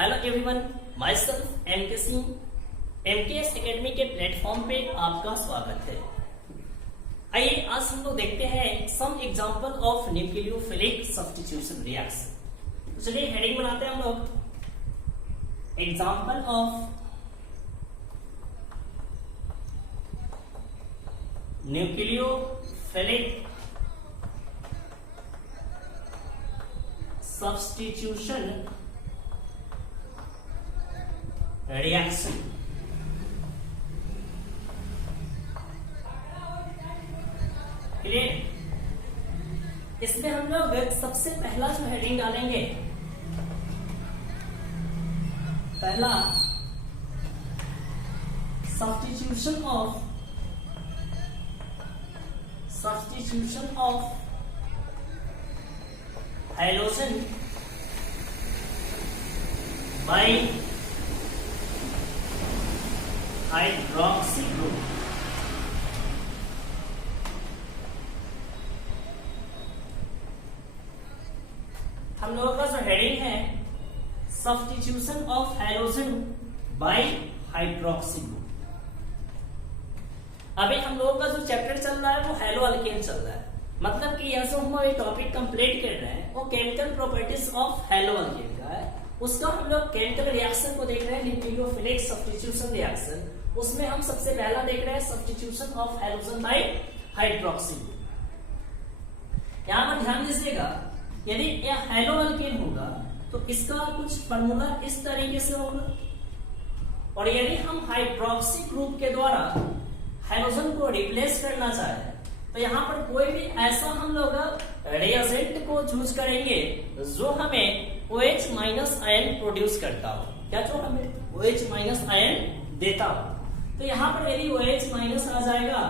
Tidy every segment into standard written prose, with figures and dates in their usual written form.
Hello everyone, myself MK Singh. MKS academy के platform पे आपका स्वागत है। आइए आज हम लोग देखते हैं some example of nucleophilic substitution reaction. तो चलिए हेडिंग बनाते हैं हम लोग, example of nucleophilic substitution reaction. Clear? इसमें हम लोग सबसे पहला जो हेडिंग डालेंगे, पहला substitution of hydrogen by hydroxy group. हम लोगों का जो हेडिंग है substitution of hydrogen by hydroxy group. अभी हम लोगों का जो चैप्टर चल रहा है वो हैलो अल्केन चल रहा है। मतलब कि यह जो हम ये टॉपिक कंप्लीट कर रहे हैं वो chemical properties of hello alkane का है। उसका हम लोग केमिकल रिएक्शन को देख रहे हैं, न्यूक्लियोफिलिक सब्स्टिट्यूशन रिएक्शन। उसमें हम सबसे पहला देख रहे हैं substitution of hydrogen by hydroxy group. यहां पर ध्यान दीजिएगा, यदि यह हैलो अल्केन होगा तो इसका कुछ फार्मूला इस तरीके से होगा, और यदि हम हाइड्रोक्सी ग्रुप के द्वारा हाइड्रोजन को रिप्लेस करना चाहें तो यहाँ पर कोई भी ऐसा हम लोग रिएजेंट को चूज करेंगे जो हमें OH माइनस आयन प्रोड्यूस करता हो, क्या जो हमें OH माइनस आयन देता हो। तो यहाँ पर यदि OH माइनस आ जाएगा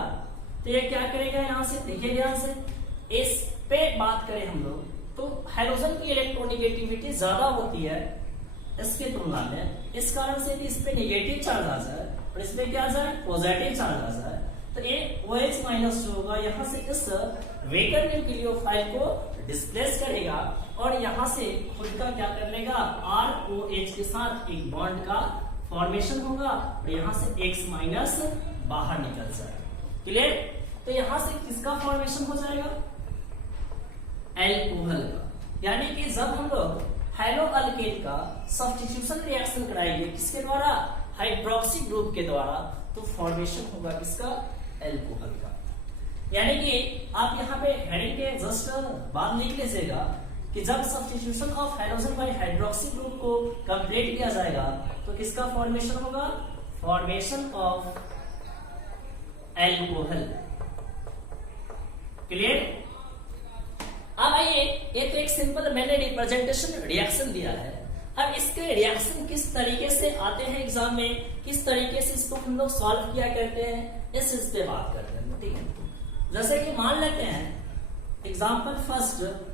तो ये क्या करेगा, यहाँ से देखिए ध्यान से, इस पे बात करें हम लोग तो हाइड्रोजन की इलेक्ट्रोनेगेटिविटी ज्यादा होती है इसके तुलना में। इस कारण से इस पे नेगेटिव चार्ज आ जाए और इसमें क्या आ जाए, पॉजिटिव चार्ज आ जाए, तो ये OH माइनस जो होगा यहाँ से इस वेकर न्यूक्लियोफाइल को डिस्प्लेस करेगा और यहाँ से खुद का क्या कर लेगा, ROH के साथ एक बॉन्ड का फॉर्मेशन होगा और यहाँ से X माइनस बाहर निकल जाएगा। क्लियर? तो यहाँ से किसका फॉर्मेशन हो जाएगा, एल्कोहल का। यानी कि जब हम लोग हैलो अल्केन का सब्स्टिट्यूशन रिएक्शन कराएंगे किसके द्वारा, हाइड्रोक्सी ग्रुप के द्वारा, तो फॉर्मेशन होगा किसका, एल्कोहल का। यानी कि आप यहाँ पे हेडिंग के जस्ट बात लिख लीजिएगा कि जब substitution of hydrogen by hydroxy group को कंप्लीट किया जाएगा तो किसका फॉर्मेशन होगा, फॉर्मेशन ऑफ एल्कोहल। क्लियर? अब आइए, ये तो एक सिंपल मैंने रिप्रेजेंटेशन रिएक्शन दिया है। अब इसके रिएक्शन किस तरीके से आते हैं एग्जाम में, किस तरीके से इसको हम लोग सॉल्व किया करते हैं, इस चीज पे बात करते हैं। ठीक है, जैसे कि मान लेते हैं एग्जाम्पल फर्स्ट,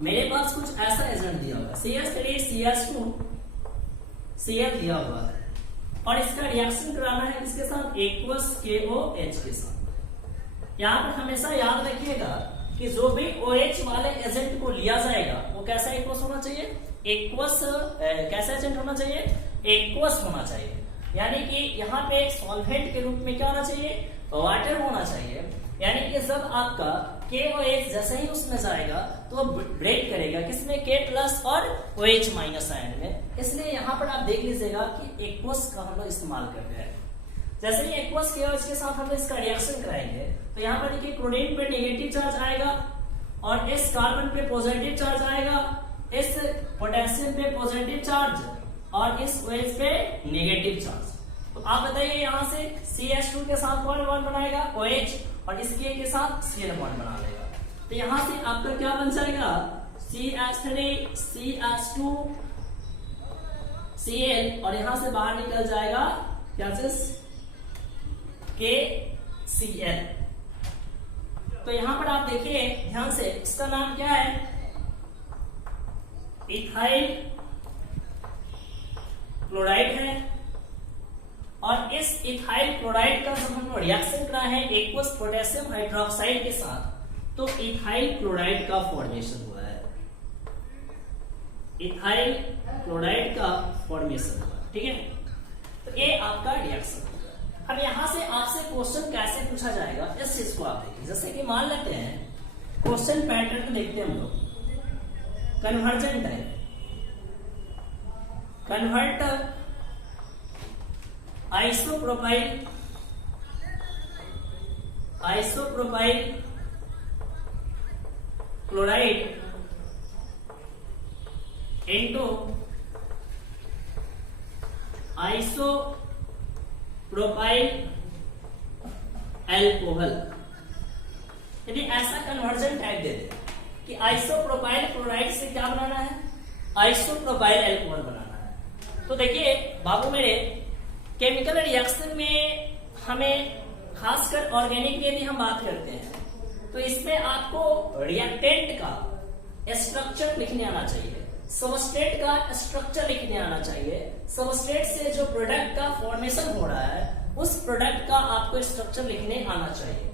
मेरे पास कुछ ऐसा एजेंट दिया हुआ है, CH3 CH2 Cl दिया हुआ है और इसका रिएक्शन कराना है किसके साथ, एक्वस KOH के साथ। यहाँ पर हमेशा याद रखिएगा कि जो भी OH वाले एजेंट को लिया जाएगा वो कैसा एक्वस होना चाहिए, एक्वस कैसा एजेंट होना चाहिए, एक्वस होना चाहिए। यानी कि यहाँ पे एक सॉल्वेंट के रूप में क्या होना चाहिए, वाटर होना चाहिए। यानी कि जब आपका KOH जैसे ही उसमें जाएगा तो ब्रेक करेगा किसमें, K प्लस और OH माइनस आयन में। इसलिए यहाँ पर आप देख लीजिएगा कि एक्वस का हम लोग इस्तेमाल कर रहे हैं। जैसे ही एक्वस KOH के साथ हम इसका रिएक्शन कराएंगे तो यहाँ पर देखिए क्लोरीन पे नेगेटिव चार्ज आएगा और इस कार्बन पे पॉजिटिव चार्ज आएगा, इस पोटेशियम पे पॉजिटिव चार्ज और इस OH पे नेगेटिव चार्ज। तो आप बताइए यहाँ से CH2 के साथ कौन बॉन्ड बनाएगा, OH, और इस के साथ Cl बॉन्ड बना लेगा। तो यहाँ से आपका क्या बन जाएगा, CH3 CH2 Cl, और यहाँ से बाहर निकल जाएगा क्या चीज, KCl। तो यहां पर आप देखिए ध्यान से, इसका नाम क्या है, इथाइल क्लोराइड है। और इस इथाइल क्लोराइड का जब हम रिएक्शन करा है एक्वस पोटेशियम हाइड्रोक्साइड के साथ, तो इथाइल क्लोराइड का फॉर्मेशन हुआ है। इथाइल क्लोराइड का फॉर्मेशन होगा। ठीक है, तो ये आपका रिएक्शन होगा। अब यहां से आपसे क्वेश्चन कैसे पूछा जाएगा इस चीज को आप देखिए। जैसे कि मान लेते हैं क्वेश्चन पैटर्न देखते हैं हम लोग, conversion type, convert isopropyl chloride into isopropyl alcohol. यदि ऐसा कन्वर्जन टाइप दे दे कि आइसोप्रोपाइल क्लोराइड से क्या बनाना है, आइसोप्रोपाइल एल्कोहल बनाना है, तो देखिए बाबू मेरे, केमिकल रिएक्शन में हमें खासकर ऑर्गेनिक की यदि हम बात करते हैं तो इसमें आपको रिएक्टेंट का स्ट्रक्चर लिखने आना चाहिए, सबस्ट्रेट का स्ट्रक्चर लिखने आना चाहिए, सबस्ट्रेट से जो प्रोडक्ट का फॉर्मेशन हो रहा है उस प्रोडक्ट का आपको स्ट्रक्चर लिखने आना चाहिए,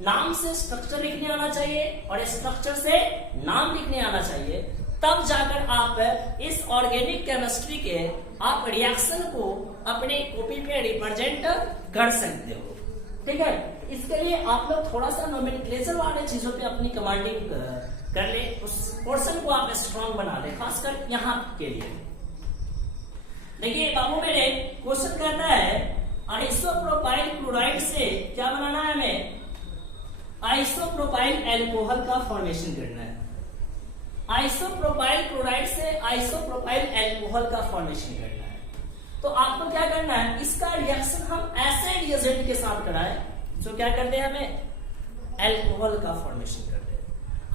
नाम से स्ट्रक्चर लिखने आना चाहिए और स्ट्रक्चर से नाम लिखने आना चाहिए। तब जाकर आप इस ऑर्गेनिक केमिस्ट्री के आप रिएक्शन को अपने कॉपी पे रिप्रेजेंट कर सकते हो। ठीक है, इसके लिए आप लोग थोड़ा सा नोमेनक्लेचर वाले चीजों पे अपनी कमांडिंग कर ले, उस पोर्शन को आप स्ट्रॉन्ग बना ले, खासकर यहाँ के लिए। देखिए बाबू मेरे, क्वेश्चन कहता है आइसोप्रोपाइल क्लोराइड से क्या बनाना है, हमें आइसोप्रोपाइल एल्कोहल का फॉर्मेशन करना है। आइसोप्रोपाइल क्लोराइड से आइसोप्रोपाइल एल्कोहल का फॉर्मेशन करना है, तो आपको क्या करना है, इसका रिएक्शन हम ऐसे रिएजेंट के साथ कराएं जो क्या करते हैं, हमें एल्कोहल का फॉर्मेशन करते हैं।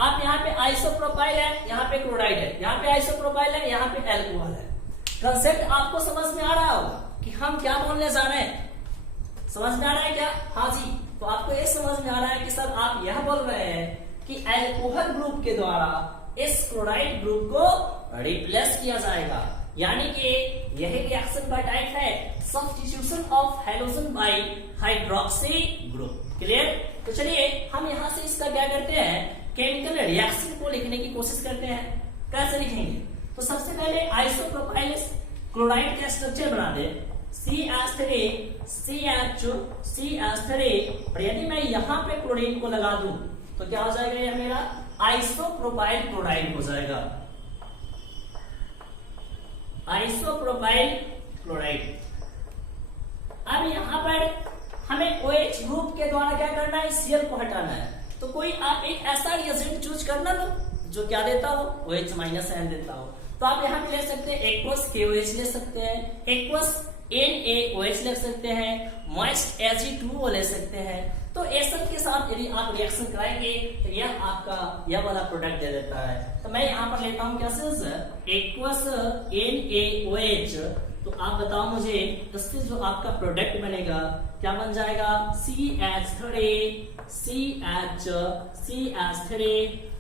आप यहाँ पे आइसोप्रोपाइल है, यहाँ पे क्लोराइड है, यहाँ पे आइसोप्रोपाइल है, यहाँ पे एल्कोहल है। कंसेप्ट आपको समझ में आ रहा होगा कि हम क्या बोलने जा रहे हैं, समझ में आ रहा है क्या? हाँ जी, तो आपको ये समझ में आ रहा है कि सर आप यह बोल रहे हैं कि एल्कोहल ग्रुप के द्वारा इस क्लोराइड ग्रुप को रिप्लेस किया जाएगा, यानी कि यही रिएक्शन का टाइप है substitution of halogen by hydroxy group. Clear? तो चलिए हम यहां से इसका क्या करते हैं, केमिकल रिएक्शन को लिखने की कोशिश करते हैं। कैसे लिखेंगे? तो सबसे पहले आइसोप्रोपाइल क्लोराइड का स्ट्रक्चर बना दे, CH3 और यदि मैं यहाँ पे क्लोरीन को लगा दूं तो क्या हो जाएगा, यह मेरा आइसोप्रोपाइल क्लोराइड हो जाएगा, आइसोप्रोपाइल क्लोराइड। अब यहाँ पर हमें OH ग्रुप के द्वारा क्या करना है, Cl को हटाना है। तो कोई आप एक ऐसा रिएजेंट चूज करना लो जो क्या देता हो, OH माइनस आयन देता हो। तो आप यहाँ पे ले सकते हैं एक्वस KOH ले सकते हैं, एक्वस NaOH ले सकते हैं, मॉइस्ट Ag2O ले सकते हैं। तो ये सब के साथ यदि आप रिएक्शन कराएंगे तो यह आपका यह वाला प्रोडक्ट दे देता है। तो मैं यहाँ पर लेता हूँ क्या चीज, एक्वस NaOH। तो आप बताओ मुझे इससे जो आपका प्रोडक्ट बनेगा क्या बन जाएगा, CH3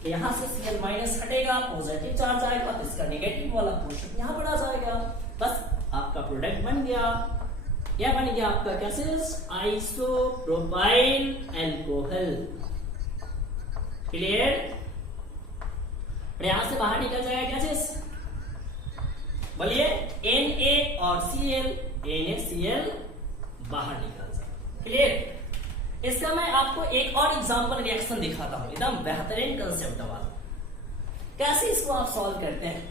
यहाँ से Cl माइनस हटेगा, पॉजिटिव चार्ज आएगा तो इसका नेगेटिव वाला पोर्शन यहाँ पर आ जाएगा। बस आपका प्रोडक्ट बन गया, यह बन गया आपका क्या चीज, आइसोप्रोपाइल एल्कोहल। क्लियर? यहां से बाहर निकल जाएगा क्या चीज, बोलिए, Na और Cl, NaCl बाहर निकल जाए। क्लियर? इसका मैं आपको एक और एग्जांपल रिएक्शन दिखाता हूं, एकदम बेहतरीन कंसेप्ट वाला। कैसे इसको आप सॉल्व करते हैं,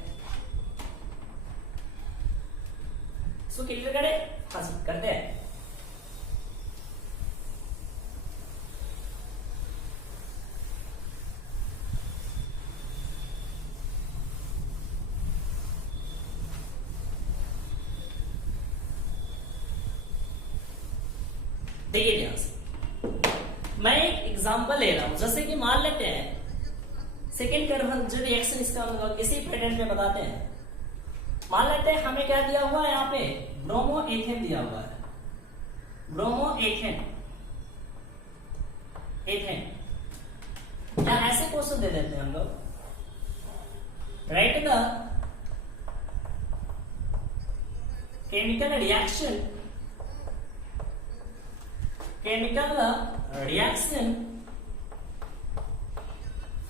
इसको क्लियर करें? हाँ जी, करते हैं। देखिए ध्यान से, मैं एक एग्जांपल ले रहा हूं। जैसे कि मान लेते हैं सेकेंड कन्वर्जन रिएक्शन, इसका मतलब इसी पैटर्न में बताते हैं। मान लेते हैं हमें क्या दिया हुआ है, यहाँ पे ब्रोमो एथेन दिया हुआ है, ब्रोमो एथेन या ऐसे क्वेश्चन दे देते हैं हम लोग, right the chemical reaction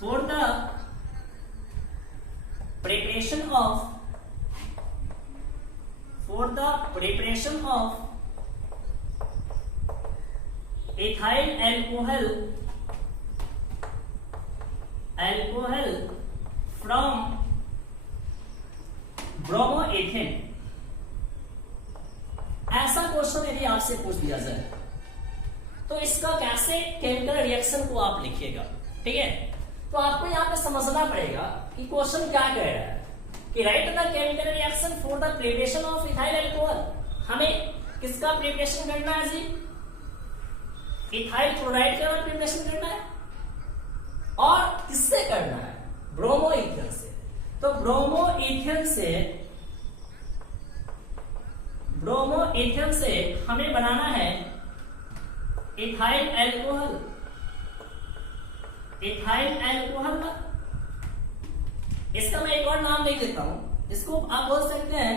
for the preparation ethyl alcohol from ब्रोमोएथेन, ऐसा क्वेश्चन यदि आपसे पूछ दिया जाए तो इसका कैसे केमिकल रिएक्शन को आप लिखिएगा, ठीक है। तो आपको यहाँ पे समझना पड़ेगा कि क्वेश्चन क्या कह रहा है कि right the chemical reaction for the preparation of ethyl alcohol. हमें किसका प्रिपरेशन करना है जी? इथाइल क्लोराइड का प्रिपरेशन करना है। और किससे करना है? ब्रोमोइथेन से। तो ब्रोमोइथेन से हमें बनाना है इथाइल अल्कोहल। इसका मैं एक और नाम लिख देता हूं, इसको आप बोल सकते हैं,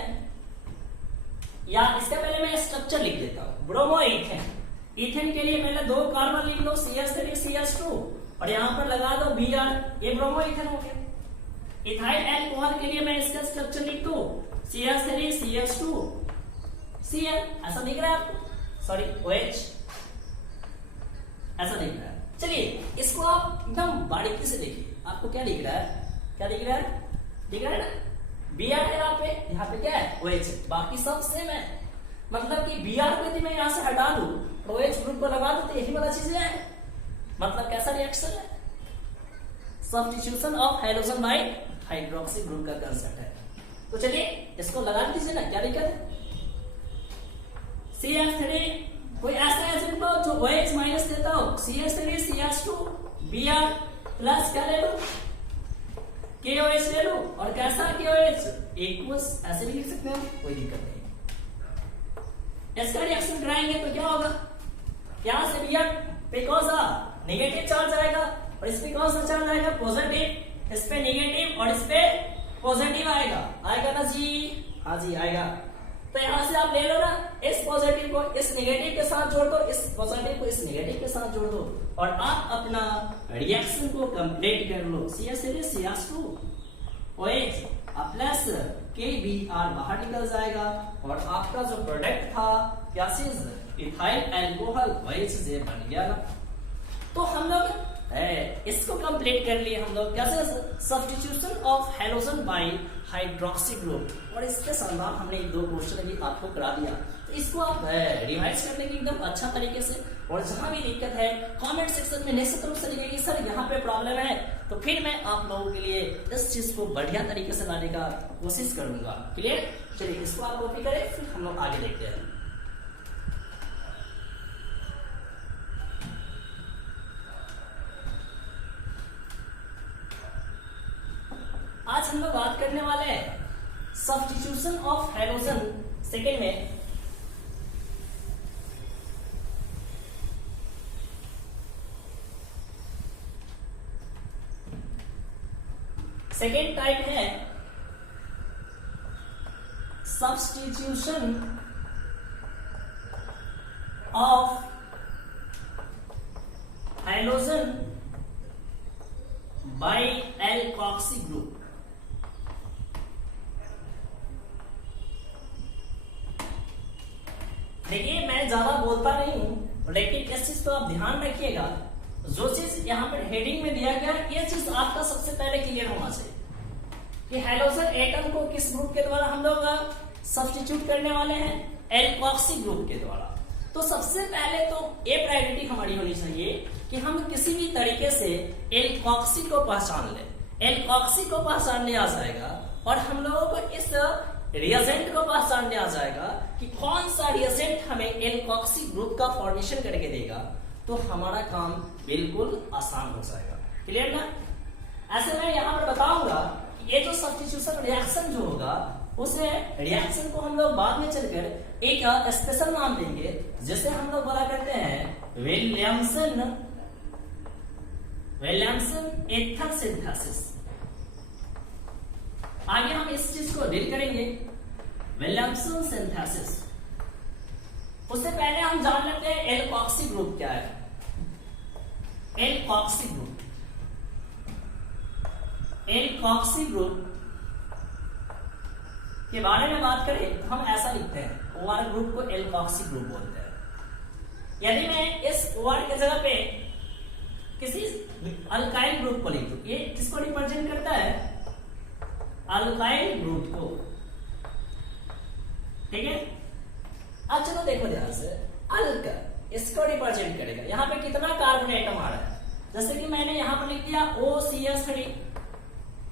या इसके पहले मैं स्ट्रक्चर लिख देता हूं। ब्रोमोइथेन, इथेन के लिए पहले 2 कार्बन लिख लो, CH3 CH2, और यहां पर लगा दो Br, ये ब्रोमोइथेन हो गया। इथाइल अल्कोहल के लिए मैं इसका स्ट्रक्चर लिख दूं CH3 CH2 Cl, ऐसा दिख रहा है आपको? सॉरी, OH, ऐसा दिख रहा है। चलिए इसको आप एकदम बारीकी से देखिए, आपको क्या दिख रहा है? क्या दिख रहा है? दिख रहा है ना? Br है यहाँ पे क्या है? OH, बाकी सब सेम है। मतलब कि Br को यदि मैं यहाँ से हटा दूं तो OH ग्रुप को लगा दूं तो यही वाला चीजें है। मतलब कैसा रिएक्शन है? Substitution of hydrogen by hydroxy group का कंसेप्ट है। तो चलिए इसको लगा दीजिए ना, क्या दिक्कत है? CH3 कोई ऐसा एसिड लो जो OH माइनस देता हो, CH3 CH2 Br प्लस क्या ले लो? KOH ले लो। और कैसा KOH? एक्वस, ऐसे भी लिख सकते हैं, कोई दिक्कत नहीं। इसका रिएक्शन कराएंगे तो क्या होगा? यहां से Br पे कौन सा नेगेटिव चार्ज आएगा और इस पे कौन सा चार्ज आएगा? पॉजिटिव। इस पे नेगेटिव और इस पे पॉजिटिव आएगा ना जी? हाँ जी आएगा। तो यहां से आप ले लो ना, इस पॉजिटिव को इस नेगेटिव के साथ जोड़ दो, इस पॉजिटिव को इस नेगेटिव के साथ जोड़ दो, और आप अपना रिएक्शन को कंप्लीट कर लो। CH3 CH2 OH plus KBr बाहर निकल जाएगा और आपका जो प्रोडक्ट था क्या चीज? इथाइल अल्कोहल, वही चीज बन गया ना। तो हम लोग इसको कंप्लीट कर लिए हम लोग कैसे? Substitution of halogen by hydroxy group. और इसके साथ हमने 1-2 क्वेश्चन अभी आपको करा दिया, तो इसको आप रिवाइज करने की एकदम अच्छा तरीके से। और जहां भी दिक्कत है कमेंट सेक्शन में निश्चित रूप से लिखिए सर यहाँ पे प्रॉब्लम है, तो फिर मैं आप लोगों के लिए इस चीज को बढ़िया तरीके से लाने का कोशिश करूंगा। क्लियर? चलिए इसको आप कॉपी करें, फिर हम लोग आगे देखते हैं। आज हम लोग बात करने वाले हैं सब्स्टिट्यूशन ऑफ हाइड्रोजन। सेकेंड में सेकेंड टाइप है substitution of hydrogen bye alkoxy group. देखिए मैं ज्यादा बोलता नहीं हूं, लेकिन इस चीज को आप ध्यान रखिएगा, जो चीज यहाँ पर हेडिंग में दिया गया ये चीज आपका सबसे पहले क्लियर होना चाहिए कि हाइड्रोजन एटम को किस ग्रुप के द्वारा हम लोग सब्स्टिट्यूट करने वाले हैं? एल्कोक्सी ग्रुप के द्वारा। तो सबसे पहले तो ये प्रायोरिटी हमारी होनी चाहिए कि हम किसी भी तरीके से एल्कोक्सी को पहचान लें। एल्कोक्सी को पहचानने आ जाएगा और हम लोगों को इस रिएजेंट को पहचानने आ जाएगा कि कौन सा रिएजेंट हमें एल्कोक्सी ग्रुप का फॉर्मेशन करके देगा, तो हमारा काम बिल्कुल आसान हो जाएगा। क्लियर ना? ऐसे मैं यहाँ पर बताऊंगा कि ये जो सब्स्टिट्यूशन रिएक्शन जो होगा, उसे रिएक्शन को हम लोग बाद में चलकर एक स्पेशल नाम देंगे, जिसे हम लोग बोला करते हैं विलियमसन एथर सिंथेसिस। आगे हम इस चीज को डील करेंगे, विलियमसन सिंथेसिस। उससे पहले हम जान लेते हैं एल्कोक्सी ग्रुप क्या है। एल्कोक्सी ग्रुप के बारे में बात करें तो हम ऐसा लिखते हैं, OR ग्रुप को एल्कोक्सी ग्रुप बोलते हैं। यदि मैं इस OR की जगह पे किसी अल्काइल ग्रुप को लिख दूं, ये किसको रिप्रेजेंट करता है? अल्काइल ग्रुप को, ठीक है। अब चलो देखो ध्यान से, अल्क इसको रिप्रेजेंट करेगा। यहाँ पे कितना कार्बन एटम आ रहा है? जैसे कि मैंने यहाँ पर लिख दिया OCH3,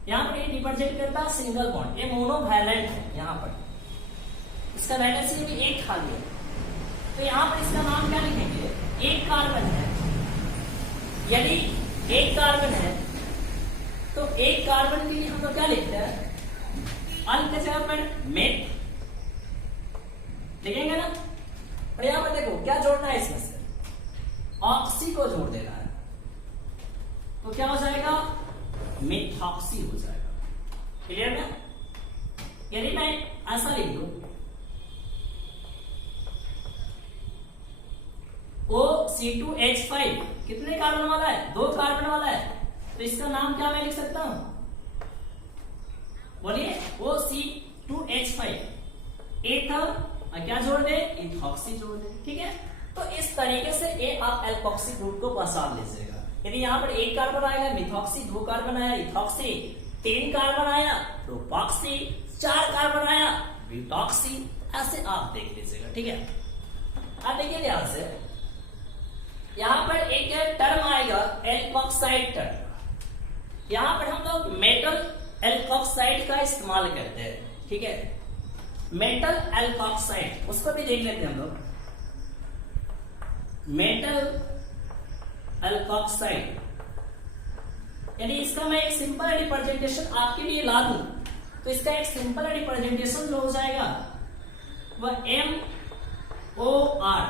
यहाँ पर ये रिप्रेजेंट करता है सिंगल बॉन्ड, ये मोनोवैलेंट है। यहाँ पर इसका वैलेंसी भी एक खाली है, तो यहाँ पर इसका नाम क्या लिखेंगे? एक कार्बन है। यदि एक कार्बन है तो एक कार्बन के लिए हम लोग क्या लिखते हैं? अल्क के जगह पर मेथ लिखेंगे ना। और यहां पर देखो क्या जोड़ना है, इसमें से ऑक्सी को जोड़ देना है, तो क्या हो जाएगा? मेथॉक्सी हो जाएगा। क्लियर ना? यदि मैं ऐसा लिख दूं OC2H5, कितने कार्बन वाला है? 2 कार्बन वाला है, तो इसका नाम क्या मैं लिख सकता हूं? बोलिए, OC2H5 एथर, क्या जोड़ दे? इथॉक्सी जोड़ दे, ठीक है। तो इस तरीके से ये आप एल्कोक्सी ग्रुप को पहचान लीजिएगा। यदि यहाँ पर 1 कार्बन आएगा मिथॉक्सी, 2 कार्बन आया इथॉक्सी, 3 कार्बन आया प्रोपॉक्सी, 4 कार्बन आया ब्यूटॉक्सी, ऐसे आप देख लीजिएगा, ठीक है। अब देखिए ध्यान से, यहाँ पर एक टर्म आएगा एल्कोक्साइड टर्म। यहाँ पर हम लोग मेटल एल्कोक्साइड का इस्तेमाल करते हैं, ठीक है। मेटल एल्कोक्साइड, उसको भी देख लेते हैं हम लोग। मेटल एल्कोक्साइड, यानी इसका मैं एक सिंपल रिप्रेजेंटेशन आपके लिए ला दूं, तो इसका एक सिंपल रिप्रेजेंटेशन जो हो जाएगा वह MOR,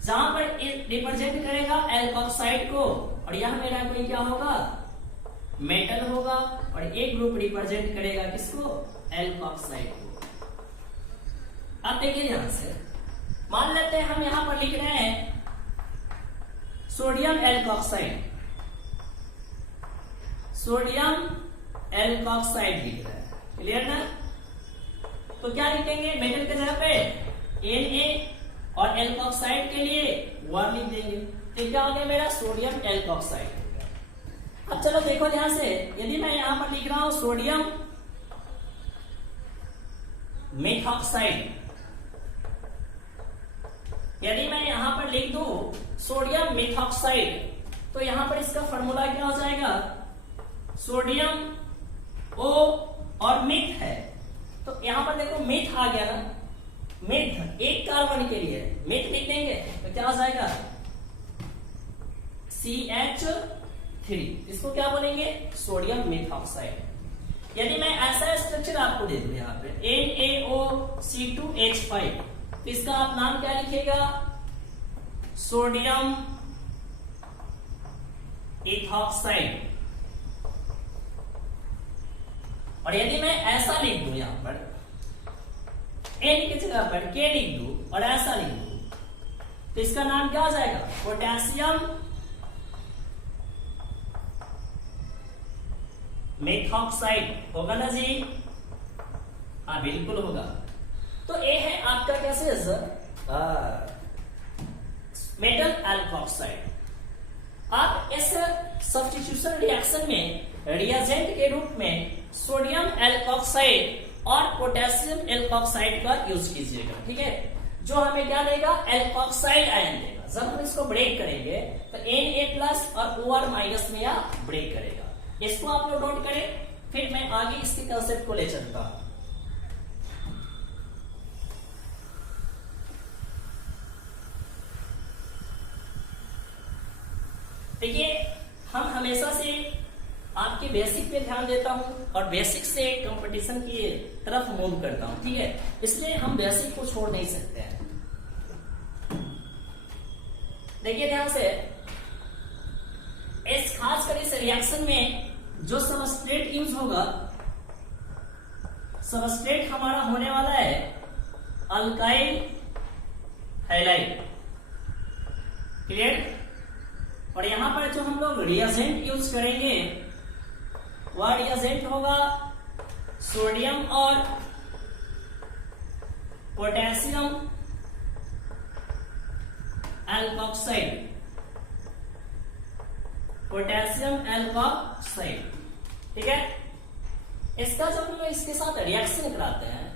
जहां पर रिप्रेजेंट करेगा एल्कोक्साइड को, और यहां मेरा कोई क्या होगा? मेटल होगा, और एक ग्रुप रिप्रेजेंट करेगा किसको? एल्कोक्साइड को। अब देखिए ध्यान से, मान लेते हैं हम यहां पर लिख रहे हैं सोडियम एल्कोक्साइड, सोडियम एल्कोक्साइड लिख रहे हैं, क्लियर ना? तो क्या लिखेंगे? मेटल के जगह पे Na, और एल्कोक्साइड के लिए 1 लिख देंगे, तो क्या हो गया मेरा? Sodium alkoxide. अब चलो देखो ध्यान से, यदि मैं यहां पर लिख रहा हूं सोडियम मेथॉक्साइड, यदि मैं यहां पर लिख दूं सोडियम मेथॉक्साइड, तो यहां पर इसका फॉर्मूला क्या हो जाएगा? सोडियम O और मिथ है, तो यहां पर देखो मिथ आ गया ना। मिथ 1 कार्बन के लिए मिथ लिख देंगे, तो क्या हो जाएगा? CH3, इसको क्या बोलेंगे? Sodium methoxide. यदि मैं ऐसा स्ट्रक्चर आपको दे दूं यहाँ पे NaOC2H5, तो इसका आप नाम क्या लिखेगा? Sodium ethoxide. और यदि मैं ऐसा लिख दूं यहां पर N की जगह पर K लिख दूं और ऐसा लिख दूं, तो इसका नाम क्या हो जाएगा? पोटेशियम मेथॉक्साइड होगा ना जी? हाँ बिल्कुल होगा। तो ये है आपका कैसे मेटल एल्कोक्साइड। आप इस सब्स्टिट्यूशन रिएक्शन में रिएजेंट के रूप में सोडियम एल्कोक्साइड और पोटेशियम एल्कोक्साइड का यूज कीजिएगा, ठीक है। जो हमें क्या देगा? एल्कोक्साइड आयन देगा। जब हम इसको ब्रेक करेंगे तो Na+ और OR- में यह ब्रेक करेगा। इसको आप लोग नोट करें, फिर मैं आगे इसके कंसेप्ट को ले चलता हूं। देखिए, हम हमेशा से आपके बेसिक पे ध्यान देता हूं और बेसिक से कंपटीशन की तरफ मूव करता हूं, ठीक है। इसलिए हम बेसिक को छोड़ नहीं सकते हैं। देखिए ध्यान से, इस खासकर इस रिएक्शन में जो सबस्ट्रेट यूज होगा, सबस्ट्रेट हमारा होने वाला है अल्काइल हैलाइड, क्लियर। और यहां पर जो हम लोग रिएजेंट यूज करेंगे वह रिएजेंट होगा सोडियम और पोटेशियम एल्कोक्साइड, पोटेशियम एल्कोक्साइड, ठीक है। इसका जब हम इसके साथ रिएक्शन कराते हैं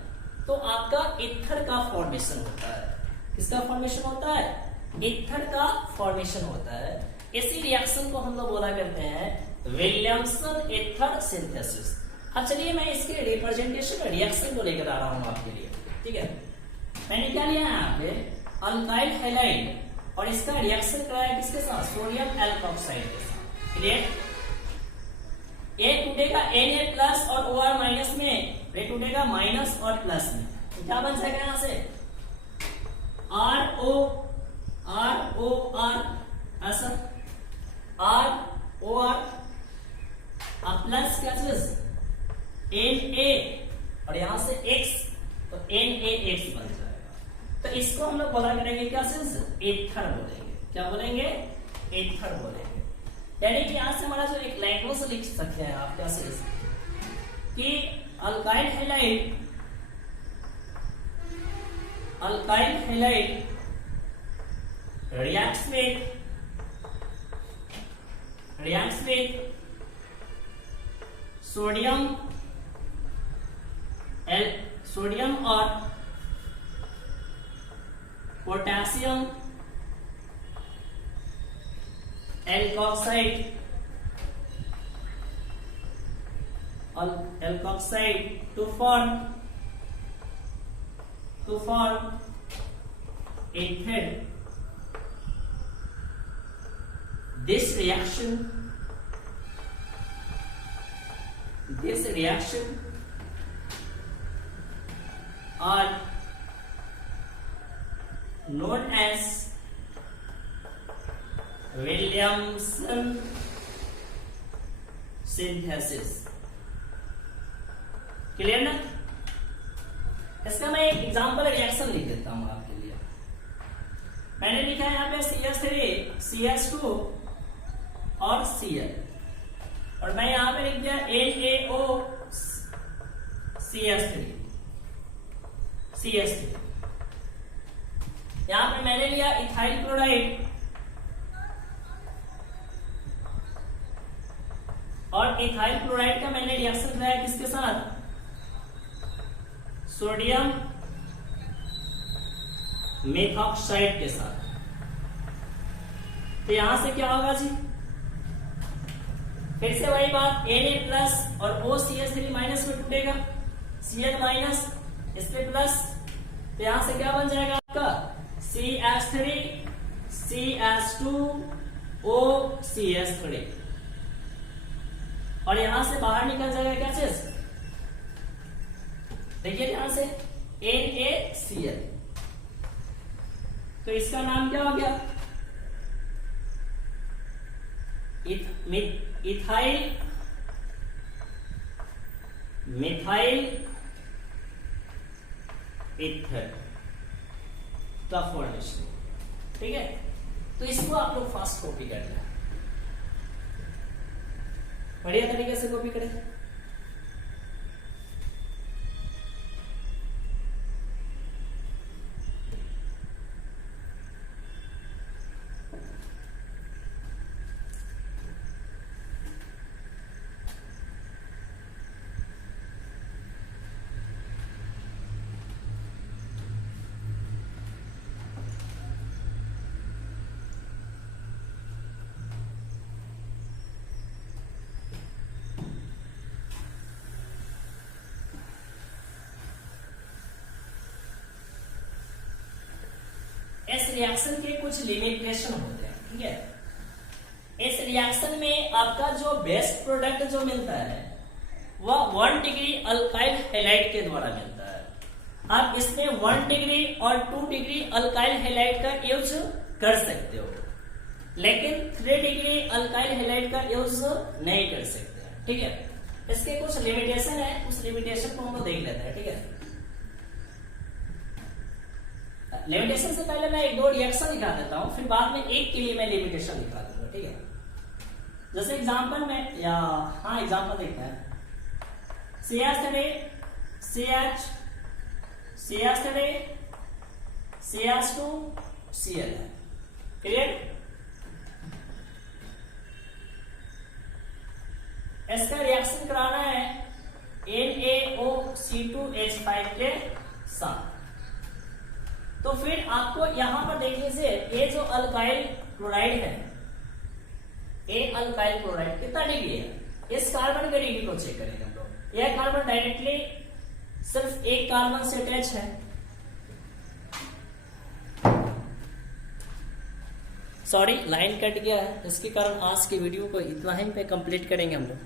तो आपका ईथर का फॉर्मेशन होता है। किसका फॉर्मेशन होता है? ईथर का फॉर्मेशन होता है। इसी रिएक्शन को हम लोग बोला करते हैं विलियमसन ईथर सिंथेसिस। अब चलिए मैं इसके रिप्रेजेंटेशन रिएक्शन को लेकर आ रहा हूं आपके लिए, ठीक है। मैंने क्या लिया है यहाँ पे अल्काइल हैलाइड और इसका रिएक्शन कराया किसके साथ? सोडियम एल्कोक्साइड के साथ। क्लियर? ए टूटेगा Na प्लस और OR माइनस में, ये टूटेगा माइनस और प्लस में, तो क्या बन जाएगा यहां से ROR ऐसा ROR प्लस क्या चीज Na और यहां से X, तो NaX बन जाएगा। तो इसको हम लोग बोला करेंगे क्या चीज? ईथर बोलेंगे। क्या बोलेंगे? ईथर बोलेंगे। यानी कि यहां से हमारा जो एक लैंग्वेज लिख सकते हैं आप क्या चीज कि alkyl halide reacts with sodium और potassium alkoxide to form ether. This reaction are known as Williamson synthesis. Clear ना? इसका मैं एक एग्जांपल रिएक्शन लिख देता हूं आपके लिए। मैंने लिखा है यहाँ पे CH3 CH2 और Cl और मैं यहाँ पे लिख दिया NaO CH3 यहाँ पे मैंने लिया इथाइल क्लोराइड और इथाइल क्लोराइड का मैंने रिएक्शन कराया किसके साथ? सोडियम मेथॉक्साइड के साथ। तो यहां से क्या होगा जी? फिर से वही बात, Na प्लस और OCH3 माइनस में टूटेगा, Cl माइनस इस पे प्लस, तो यहां से क्या बन जाएगा आपका CH3 CH2 OCH3 और यहां से बाहर निकल जाएगा क्या चीज? देखिए यहां से NaCl, तो इसका नाम क्या हो गया? मिथाइल ईथर का फॉर्मेशन, ठीक है। तो इसको आप लोग फास्ट कॉपी कर लें, बढ़िया तरीके से कॉपी करें। इस रिएक्शन के कुछ लिमिटेशन होते हैं, ठीक है। इस रिएक्शन में आपका जो बेस्ट प्रोडक्ट जो मिलता है वह 1 डिग्री अल्काइल हैलाइड के द्वारा मिलता है। आप इसमें 1 डिग्री और 2 डिग्री अल्काइल हैलाइड का यूज कर सकते हो, लेकिन 3 डिग्री अल्काइल हैलाइड का यूज नहीं कर सकते हैं, ठीक है। इसके कुछ लिमिटेशन है, उस लिमिटेशन को हम लोग देख लेते हैं, ठीक है। लिमिटेशन से पहले मैं 1-2 रिएक्शन दिखा देता हूं, फिर बाद में एक के लिए मैं लिमिटेशन दिखा दूंगा, ठीक है। जैसे एग्जांपल में एग्जांपल देखते हैं। CH3 CH CH3 CH2 Cl है। क्लियर? इसका रिएक्शन कराना है NaOC2H5 के साथ। तो फिर आपको यहां पर देख लीजिए, ये जो अल्काइल क्लोराइड है, ये अल्काइल क्लोराइड कितना डिग्री है, इस कार्बन के डिग्री को चेक करेंगे हम लोग। यह कार्बन डायरेक्टली सिर्फ एक कार्बन से अटैच है, सॉरी लाइन कट गया है, इसके कारण आज की वीडियो को इतना ही पे कंप्लीट करेंगे हम लोग।